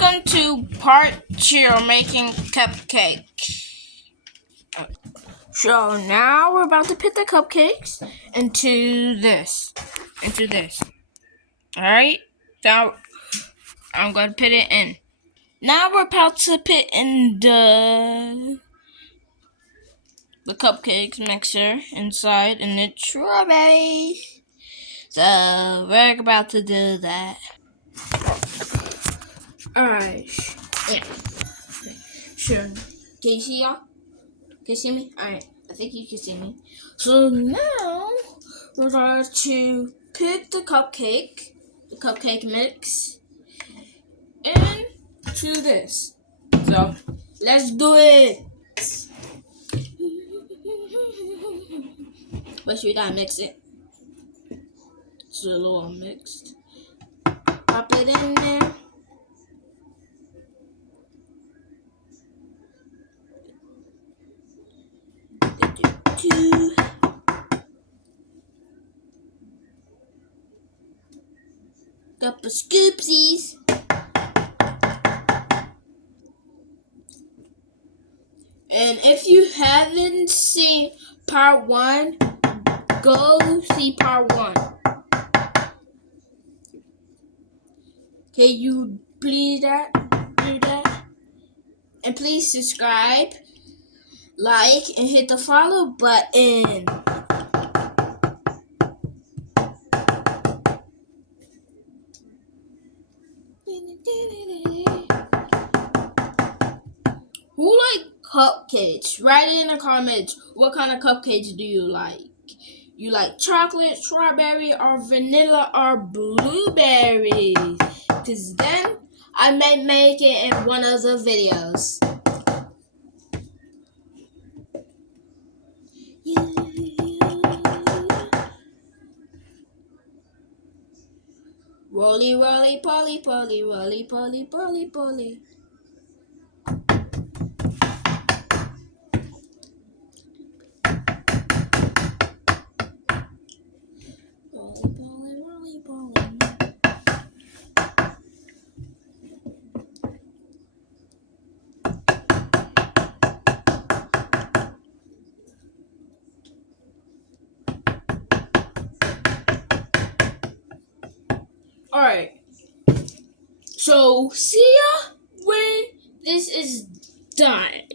Welcome to part 2 making cupcake. So now we're about to put the cupcakes into this. Alright? Now I'm going to put it in. Now we're about to put in the cupcakes mixer inside and the strawberries. So we're about to do that. Alright. Yeah. Sure. Can you see y'all? Can you see me? Alright. I think you can see me. So now we're going to put the cupcake mix into this. So let's do it. Make sure you gotta mix it. It's a little mixed. Pop it in there. Couple scoopsies. And if you haven't seen part 1, go see part 1. Can you please do that? And please subscribe, like, and hit the follow button. Who like cupcakes? Write it in the comments. What kind of cupcakes do you like? You like chocolate, strawberry, or vanilla, or blueberry? Because then I may make it in one of the videos. Roly, roly, poly, poly, roly, poly, poly, poly. Alright, so see ya when this is done.